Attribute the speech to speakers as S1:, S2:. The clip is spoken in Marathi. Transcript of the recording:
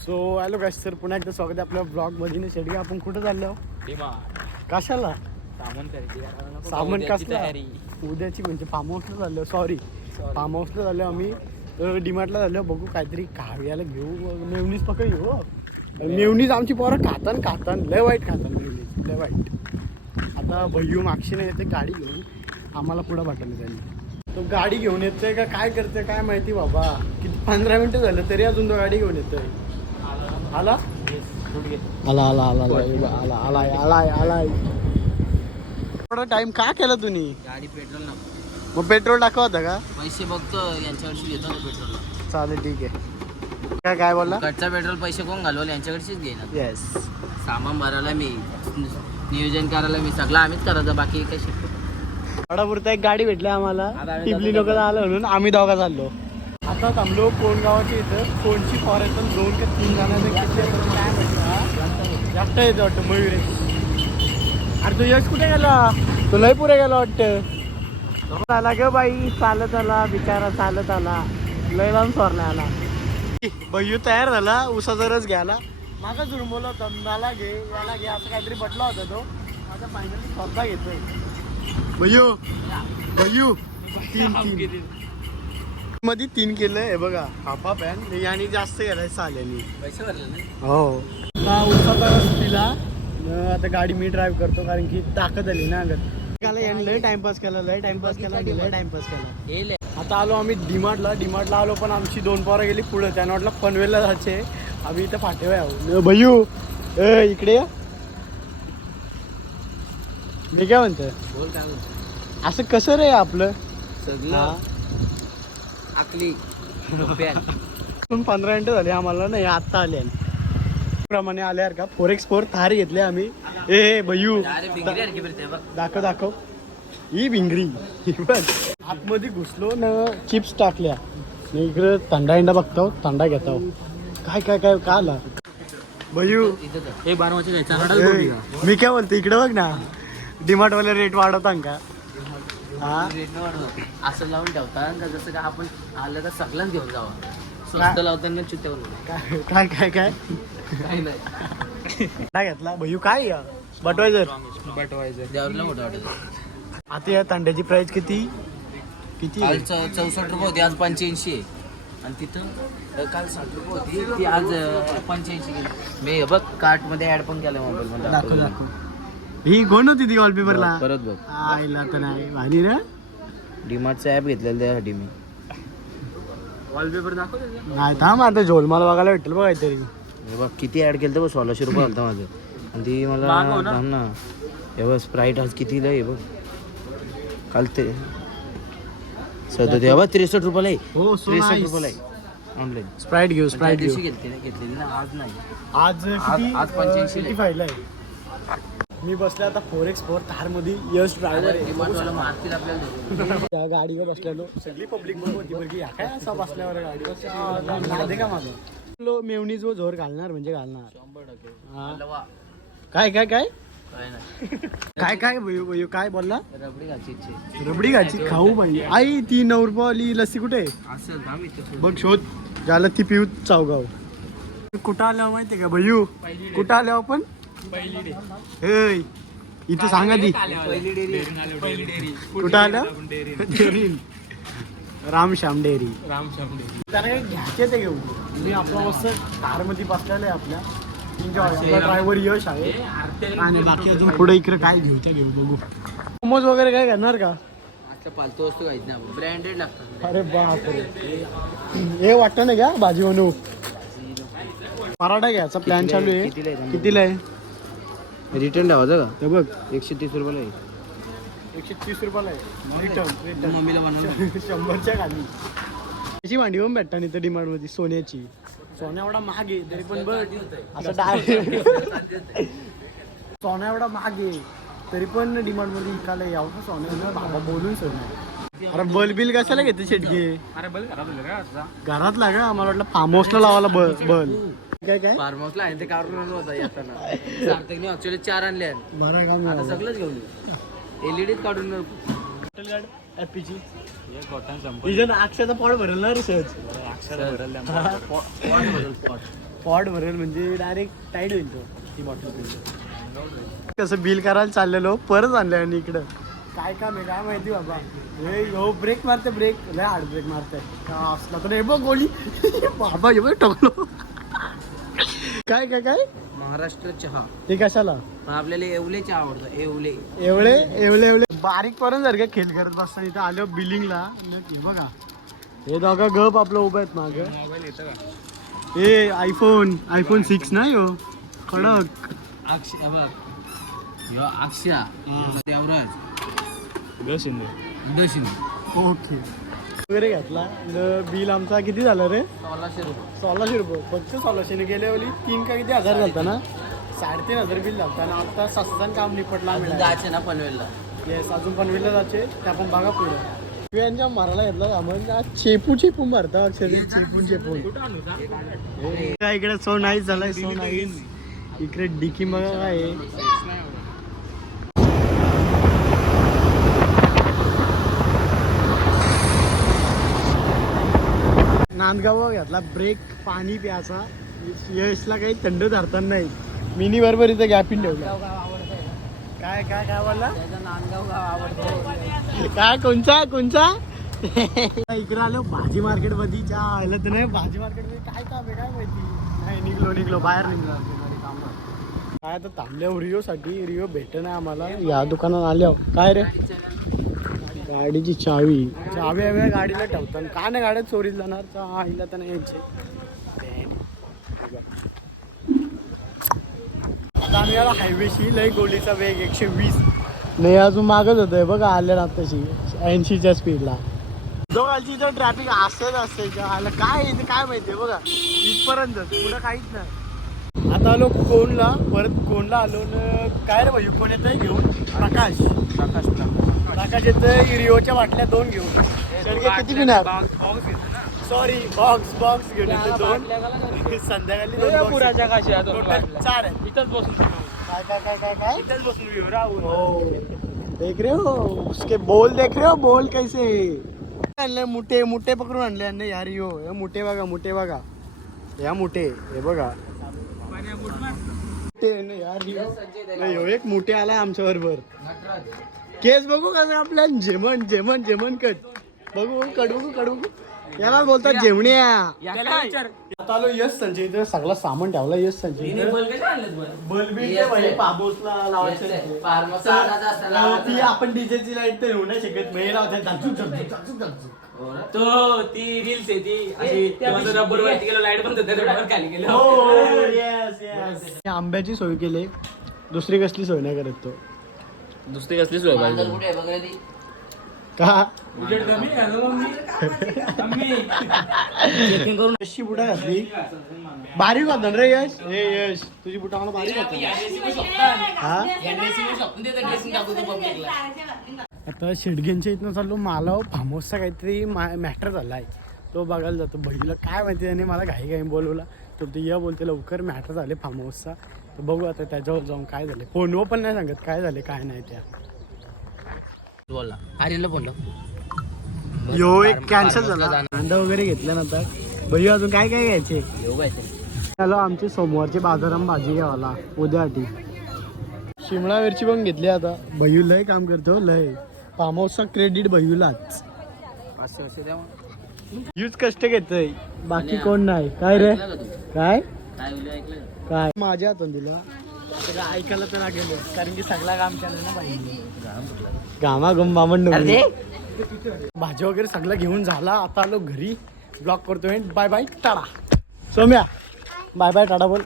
S1: सो हॅलो काय सर पुन्हा एकदा स्वागत आहे आपल्या ब्लॉगमध्ये शेडगे. आपण कुठं चाललो? कशाला?
S2: सामान
S1: कसला. उद्याची म्हणजे फार्म हाऊसला चाललो. सॉरी फार्म हाऊसला चाललो आम्ही. तर डीमार्टला चाललो. बघू काहीतरी खाव्याला घेऊ. मेवणीच पकड घेऊ हो. मेवणीच आमची पोरं खातान खातान. लय वाईट खातान मेवणीच. लय वाईट. आता भैयू मागशी नाही येते गाडी घेऊन. आम्हाला पुढं पाठवलं त्यांनी तो गाडी घेऊन येतोय का? काय करतोय? काय माहिती बाबा. किती पंधरा मिनिटं झालं तरी अजून तो गाडी घेऊन येतोय. आला? आला आला आला आला आला आला आला थोडा टाइम का केला तुम्ही?
S2: गाडी पेट्रोल ना.
S1: मग पेट्रोल टाकवता का?
S2: पैसे बघतो यांच्याकडची घेतो ना पेट्रोल
S1: चालेल ठीक आहे. काय काय बोलला?
S2: कच्चा पेट्रोल पैसे कोण घालवले? यांच्याकडचीच घेणार
S1: येस
S2: सामान भरायला मी नियोजन करायला मी सगळं आम्हीच करायचं बाकी काय शिकतो
S1: वडापुरता एक गाडी भेटली आम्हाला.
S2: जातो
S1: लोक आलं म्हणून आम्ही दोघा चाललो. आता थांबलो कोण गावाच्या इथं कोणची फॉरेस्ट दोन का तीन जणांचं किती आहे. ते काय माहिती हा? जास्त येतं वाटतं मयुरेश अरे तू यश कुठे गेला? तू लय पुढे गेला वाटतं. आला ग बाई चालत आला बिचारा चालत आला. लय लावून सोरला आला भैयू तयार झाला उसाचा रस घ्यायला. मागा जुरमवला होता मला घे याला घे असं काहीतरी बटला होता तो. आता फायनली स्वतः घेतोय. भैयू भैयू तीन तीन. मध्ये तीन केलं हे बघा हाफा पॅन. याने जास्त गेलाय साल्यानी.
S2: पैसे भरले नाही
S1: हो. मग आता गाडी मी ड्राईव्ह करतो कारण की ताकद आली ना अंगात. याने लय टाइमपास केला लय टाइमपास केला लय टाइमपास केला. आता आलो आम्ही डीमार्टला. डीमार्टला आलो पण आमची दोन पोरं गेली पुढे. त्यांना वाटलं पनवेलला जायचे आम्ही इथं फाटेवा आहो भैयू ए इकडे. मी काय म्हणतोय?
S2: बोल काय म्हणतो
S1: असं कसं रे आपलं?
S2: सगळं आकली.
S1: पंधरा मिनिटं झाली आम्हाला नाही आत्ता आले प्रमाणे आल्यावर का? फोर एक्स फोर थार घेतले आम्ही. ए भैयू. दाखव दाखव. ही भिंगरी. आतमध्ये घुसलो न चिप्स टाकल्या. इकडे थंडा इंडा बघतो थंडा घेतो. काय काय काय का आला? भैयू.
S2: हे
S1: ए, मी काय बोलतो इकडे बघ ना. डिमार्ट वाले रेट वाढवता का? हा?
S2: असं लावून ठेवता का जसं का आपण आलं तर सगळंच घेऊन जावं. स्वस्त लावताना चुत्या
S1: काय काय काय? काय
S2: काही नाही
S1: काय घेतला? भैयू काय? बटवायझर
S2: देवाला मोठं वाटत.
S1: आता या तांड्याची प्राइस किती? किती? आहे?
S2: चौ- चौसष्ट रुपये होती आज पंच्याऐंशी. आहे आणि तिथं अ, काल साठ रुपये होती. ती आज पंच्याऐंशी गेली. मी हे बघ कार्टमध्ये ऍड पण केलं मोबाईल
S1: दाखव दाखव. ही कोण होती ती वॉलपेपरला
S2: परत बघ.
S1: आईला तर नाही. भारी रे?
S2: डीमार्टचं ऍप घेतलेलं त्यासाठी मी वॉलपेपर दाखव
S1: नाही थांब आता झोल मला बघायला भेटेल बघ काहीतरी.
S2: हे बघ किती ऍड केलं तर बघ सोळाशे रुपये आलता माझं. आणि ती मला थांब ना. हे बघ स्प्राईट आज कितीला आहे बघ. काल ते सदोती हे बघ त्रेसष्ट रुपयाला आहे.
S1: हो
S2: त्रेसष्ट रुपयाला आहे. ऑनलाईन
S1: स्प्राईट घेऊ स्प्राईट घेऊ.
S2: घेतलेली ना आज नाही.
S1: आज
S2: आज 85 ला आहे.
S1: मी बसले आता फोर एक्स फोर थारमध्ये यश ड्रायव्हर त्या गाडीवर बसलेलो. सगळी पब्लिक बघ होती बरं की ह्या काय असा बसल्यावर गाडीवर? का माझं लो मेवणी जो जोर घालणार म्हणजे घालणार. काय काय काय?
S2: काय नाही.
S1: काय काय भैयू काय बोलला?
S2: रबडी घालची.
S1: रबडी घाची खाऊ पाहिजे आई ती नऊ रुपयावाली लस्सी कुठे. बघ शोध. ज्याला ती पिऊ चावगाव. कुठं आल्यावर माहितीये का भैयू कुठं आल्या आपण ए इथे सांगा ती.
S2: पहिली डेअरी
S1: कुठं आलं डेअरी. रामश्याम डेअरी. त्याला काही घ्यायचे ते घेऊ मी आपला मस्त कारमध्ये बसलेला आहे आपल्या. ड्रायव्हर यश आहे. आणि बाकी अजून पुढे इकडे काय घेऊ ते घेऊ बघू. मोमोज वगैरे काय घेणार का?
S2: पालतू वस्तू घ्यायची ना ब्रँडेड लागतात.
S1: अरे बापरे. हे वाटतं ना घ्या भाजी बनवू? पराठा घ्यायचा प्लॅन चालू आहे?
S2: कितीला आहे? रिटर्न लावायचं का
S1: हे बघ.
S2: एकशे तीस रुपयाला आहे.
S1: एकशे तीस रुपयाला आहे. रिटर्न रिटर्न
S2: मम्मीला बनवलं
S1: शंभरच्या खाली. त्याची भांडी पण भेटता नाही तर डिमांडमध्ये सोन्याची. सोन्या एवढा महाग आहे तरी पण बघ. असं डायरेक्ट सोन्या एवढा महाग आहे तरी पण डिमांडमध्ये विकायला यावं का सोन्या. बाबा बोलून सोन्या. अरे बल बिल कशाला घेते शेटके?
S2: अरे बल
S1: घरात लागा आम्हाला वाटलं फार्म हाऊसला लावायला बल बल काय काय?
S2: फार्म हाऊसला आहे ते काढून होता येताना. सार्थकने ऍक्च्युअली चार आणले आहेत.
S1: बरं काम
S2: आता सगळंच घेऊन एलईडीच काढून.
S1: ऍपीची तिच्या अक्षरचा पॉड भरल ना रे सहज. पॉट भरेल म्हणजे डायरेक्ट टाईट होईल तो. ती बॉटल कसं बिल करायला चाललेलो परत आणलं आणि इकडं. काय काम आहे काय माहिती बाबा? हे हो ब्रेक मारते ब्रेक लय हार्ड ब्रेक मारते. असला तर हे बघ गोळी. बाबा हे बघ टोकलो. काय काय काय?
S2: महाराष्ट्र चहा.
S1: ते कशाला?
S2: आपल्याला येवले चहा आवडतं येवले
S1: एवढे एवढे एवढे. बारीक पर्यंत जर का खेळ करत बसता इथं आलो बिल्डिंगला हे बघा. हे दोघा गप आपलं उभं आहेत माग. हे आयफोन आयफोन सिक्स नाही हो कडक.
S2: बघ. ह्यो देवराज दशिन
S1: ओके. वगैरे घेतला. बिल आमचा किती झालं रे?
S2: सोळाशे रुपये.
S1: सोळाशे रुपये. फक्त सोळाशेने गेल्या वेळी तीन का किती हजार झालता ना? साडेतीन हजार बिल झालता. आणि आता सस्तान काम निपटला
S2: जायचे ना पनवेलला.
S1: येस अजून पनवेलला जायचे ते आपण बघा पुढे. यांच्या मारायला घेतला आपण चेपू चेपू मारता अक्षरशः. चेपून चेपून. इकडे सो नाईस झालाय सो नाईस इकडे डिकी काय आहे. नांदगाव घेतला. ब्रेक पाणी प्यायचा. यशला काही थंड धरताना नाही. मिनी बरोबर इथं गॅपिन ठेवला. काय काय काय बोलला?
S2: नांदगाव गाव आवडतं
S1: काय कोणचा कोणचा? इकडे आलो भाजी मार्केटमध्ये च्या आलं तर नाही भाजी मार्केटमध्ये काय काम आहे काय माहिती? नाही निघलो निघलो बाहेर निघलो. काय आता थांबल्या रिओ साठी. रिओ भेट नाही आम्हाला. या दुकानात आल्या काय रे? गाडीची चावी. चावी हव्या गाडीला ठेवतात का नाही गाड्यात चोरीला जाणार? तर आईला तर नाही यायचे. आता आम्ही आलो हायवेशी लय गोलीचा वेग एकशे वीस. नाही अजून मागच होतंय बघा आल्या ना आत्ताशी ऐंशीच्या स्पीडला जो खालची इथं ट्रॅफिक असतंच असतंय का आलं काय इथे काय माहितीये बघा. इथपर्यंत पुढं काहीच नाही. आता आलो कोणला? परत कोणला आलो? न काय रे भाई कोण येतंय? घेऊन? प्रकाश.
S2: प्रकाश
S1: प्रकाश. येतंय रिओच्या बाटल्या दोन घेऊन. शेडगे किती पिणार सॉरी बॉक्स बॉक्स घेऊन येतो दोन. संध्याकाळी दोन box. येतो. Total चार आहे
S3: इथंच बसून
S1: काय काय काय काय काय?
S3: इथंच बसून घेऊ राहून.
S1: हो. देख रहे हो? उसके बोल देख रहे हो? बोल कैसे? आणले मुठे मुठे पकडून आणले यांनी यार यो हे मुठे बघा मुठे बघा. या मुठे हे बघा. मुठे आहे ना यार. यो. नाही, ह्यो एक मुठे आलाय आमच्या बरोबर केस बघू का आपल्या? जेमन जेमन जेमन कट. बघू कट बघू कट बघू. याला बोलतात जेवण्या. आता आलो यश संजय इथं. सगळं सामान ठेवला यश संजय इथं. बल्ब ते म्हणजे पाबोसला लावायचे. अं, ती आपण डीजेची लाइट तर येऊ नाही शकत. हे झाकझुक, झाकझुक, झाकझुक, झाकझुक.
S3: तो ती रील्स आहे ती. अशी तेव्हा रबर वरती गेलो. लाइट बंद होते रबर खाली गेलो.
S1: हो येस येस आंब्याची सोय केली. दुसरी कसली सोय नाही करत तो.
S3: दुसरी कसली सोय पाहिजे?
S2: कुठे बघ रे ती?
S1: का
S3: उजेड कमी आहे ना मम्मी मम्मी
S2: चेकिंग करून
S1: कशी बुटा घातली बारीक होता रे यश हे यश तुझी बुटा मला बारीक होता हा आता शेडगेंच्या इथनं चाललो मला फार्म हाऊसचा काहीतरी मॅटर झाला आहे तो बघायला जातो बहिणीला काय माहिती त्याने मला घाई घाई बोलवला तर ते या बोलते लवकर मॅटर झाले फार्म हाऊसचा तर बघू आता त्याच्यावर जाऊन काय झाले फोनवर पण नाही सांगत काय झाले काय नाही त्या
S2: बोलला आर्यनला फोन लाव.
S1: यो एक कॅन्सल झाला. अंडा वगैरे भैया अजून काय काय घ्यायचे. हॅलो आमची सोमवारची बाजारात भाजी घ्यावाला. उद्यासाठी शिमला मिरची पण घेतली आता. भैयू लय काम करतो लय. फार्म हाऊसचा क्रेडिट भैयूलाच. यूज कष्ट घेतोय. बाकी कोण नाही. काय रे?
S2: ऐकलं का तू?
S1: काय?
S2: काय बोलले ऐकलं? का?
S1: काय? माझ्या हातून दिला. सगळं ऐकायला तर लागेल कारण की सगळा काम केलं ना बाई. गामा गम बामण
S2: अरे.
S1: भाजी वगैरे सगळं घेऊन झाला. आता आलो घरी. ब्लॉक करतोय. बाय बाय टाळा सोम्या बाय बाय टाटा. बोल